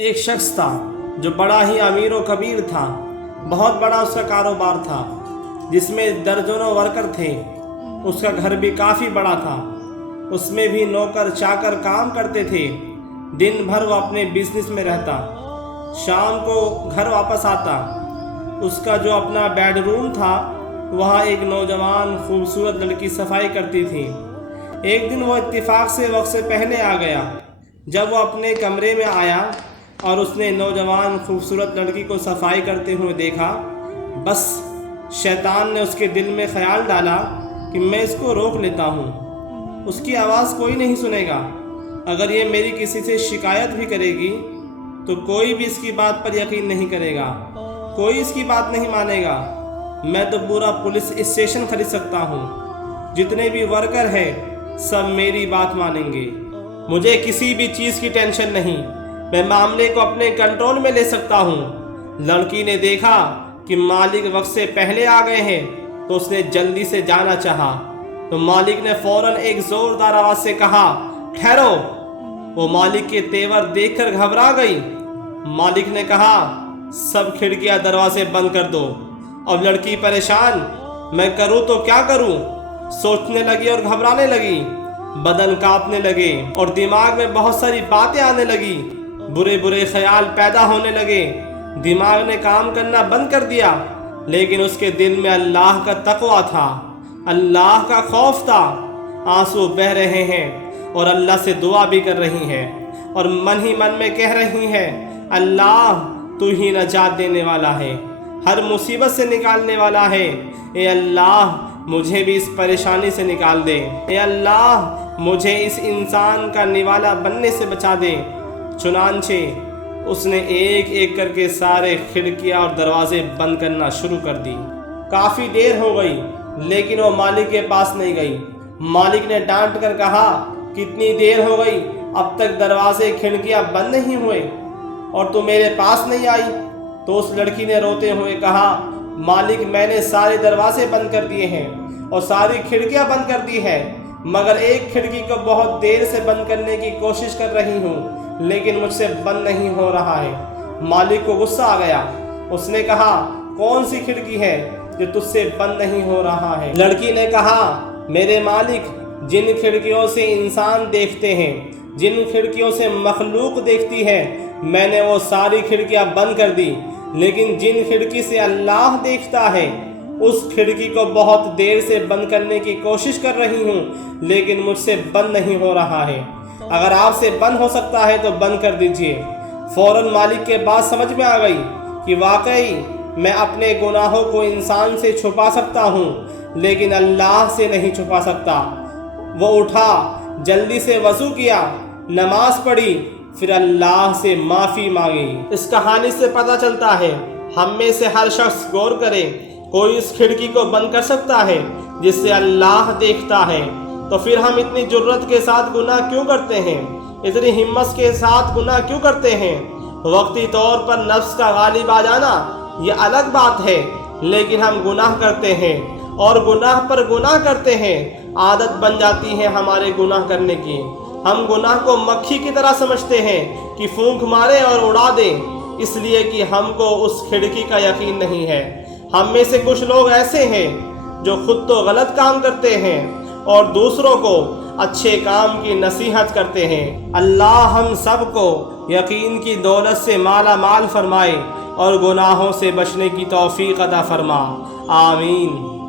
ایک شخص تھا جو بڑا ہی امیر و کبیر تھا۔ بہت بڑا اس کا کاروبار تھا جس میں درجنوں ورکر تھے۔ اس کا گھر بھی کافی بڑا تھا، اس میں بھی نوکر چاکر کام کرتے تھے۔ دن بھر وہ اپنے بزنس میں رہتا، شام کو گھر واپس آتا۔ اس کا جو اپنا بیڈ روم تھا وہاں ایک نوجوان خوبصورت لڑکی صفائی کرتی تھی۔ ایک دن وہ اتفاق سے وقت سے پہلے آ گیا۔ جب وہ اپنے کمرے میں آیا اور اس نے نوجوان خوبصورت لڑکی کو صفائی کرتے ہوئے دیکھا، بس شیطان نے اس کے دل میں خیال ڈالا کہ میں اس کو روک لیتا ہوں، اس کی آواز کوئی نہیں سنے گا۔ اگر یہ میری کسی سے شکایت بھی کرے گی تو کوئی بھی اس کی بات پر یقین نہیں کرے گا، کوئی اس کی بات نہیں مانے گا۔ میں تو پورا پولیس اسٹیشن خرید سکتا ہوں، جتنے بھی ورکر ہیں سب میری بات مانیں گے۔ مجھے کسی بھی چیز کی ٹینشن نہیں، میں معاملے کو اپنے کنٹرول میں لے سکتا ہوں۔ لڑکی نے دیکھا کہ مالک وقت سے پہلے آ گئے ہیں تو اس نے جلدی سے جانا چاہا، تو مالک نے فوراً ایک زوردار آواز سے کہا، ٹھہرو۔ وہ مالک کے تیور دیکھ کر گھبرا گئی۔ مالک نے کہا، سب کھڑکیاں دروازے بند کر دو۔ اب لڑکی پریشان، میں کروں تو کیا کروں، سوچنے لگی اور گھبرانے لگی۔ بدن کانپنے لگے اور دماغ میں بہت ساری باتیں آنے لگی، برے برے خیال پیدا ہونے لگے۔ دماغ نے کام کرنا بند کر دیا، لیکن اس کے دل میں اللہ کا تقویٰ تھا، اللہ کا خوف تھا۔ آنسو بہہ رہے ہیں اور اللہ سے دعا بھی کر رہی ہیں اور من ہی من میں کہہ رہی ہیں، اللہ تو ہی نجات دینے والا ہے، ہر مصیبت سے نکالنے والا ہے۔ اے اللہ مجھے بھی اس پریشانی سے نکال دے، اے اللہ مجھے اس انسان کا نوالا بننے سے بچا دے۔ چنانچہ اس نے ایک ایک کر کے سارے کھڑکیاں اور دروازے بند کرنا شروع کر دی۔ کافی دیر ہو گئی لیکن وہ مالک کے پاس نہیں گئی۔ مالک نے ڈانٹ کر کہا، کتنی دیر ہو گئی، اب تک دروازے کھڑکیاں بند نہیں ہوئے اور تو میرے پاس نہیں آئی؟ تو اس لڑکی نے روتے ہوئے کہا، مالک میں نے سارے دروازے بند کر دیے ہیں اور ساری کھڑکیاں بند کر دی ہے، مگر ایک کھڑکی کو بہت دیر سے بند کرنے کی کوشش کر رہی ہوں لیکن مجھ سے بند نہیں ہو رہا ہے۔ مالک کو غصہ آ گیا، اس نے کہا، کون سی کھڑکی ہے جو تجھ سے بند نہیں ہو رہا ہے؟ لڑکی نے کہا، میرے مالک جن کھڑکیوں سے انسان دیکھتے ہیں، جن کھڑکیوں سے مخلوق دیکھتی ہے، میں نے وہ ساری کھڑکیاں بند کر دی، لیکن جن کھڑکی سے اللہ دیکھتا ہے اس کھڑکی کو بہت دیر سے بند کرنے کی کوشش کر رہی ہوں لیکن مجھ سے بند نہیں ہو رہا ہے۔ اگر آپ سے بند ہو سکتا ہے تو بند کر دیجئے۔ فوراً مالک کے بات سمجھ میں آ گئی کہ واقعی میں اپنے گناہوں کو انسان سے چھپا سکتا ہوں لیکن اللہ سے نہیں چھپا سکتا۔ وہ اٹھا، جلدی سے وضو کیا، نماز پڑھی، پھر اللہ سے معافی مانگی۔ اس کہانی سے پتہ چلتا ہے ہم میں سے ہر شخص غور کرے، کوئی اس کھڑکی کو بند کر سکتا ہے جس سے اللہ دیکھتا ہے، تو پھر ہم اتنی جرت کے ساتھ گناہ کیوں کرتے ہیں، اتنی ہمت کے ساتھ گناہ کیوں کرتے ہیں؟ وقتی طور پر نفس کا غالب آ جانا یہ الگ بات ہے، لیکن ہم گناہ کرتے ہیں اور گناہ پر گناہ کرتے ہیں، عادت بن جاتی ہے ہمارے گناہ کرنے کی۔ ہم گناہ کو مکھی کی طرح سمجھتے ہیں کہ پھونک مارے اور اڑا دیں، اس لیے کہ ہم کو اس کھڑکی کا یقین نہیں ہے۔ ہم میں سے کچھ لوگ ایسے ہیں جو خود تو غلط کام کرتے ہیں اور دوسروں کو اچھے کام کی نصیحت کرتے ہیں۔ اللہ ہم سب کو یقین کی دولت سے مالا مال فرمائے اور گناہوں سے بچنے کی توفیق عطا فرما، آمین۔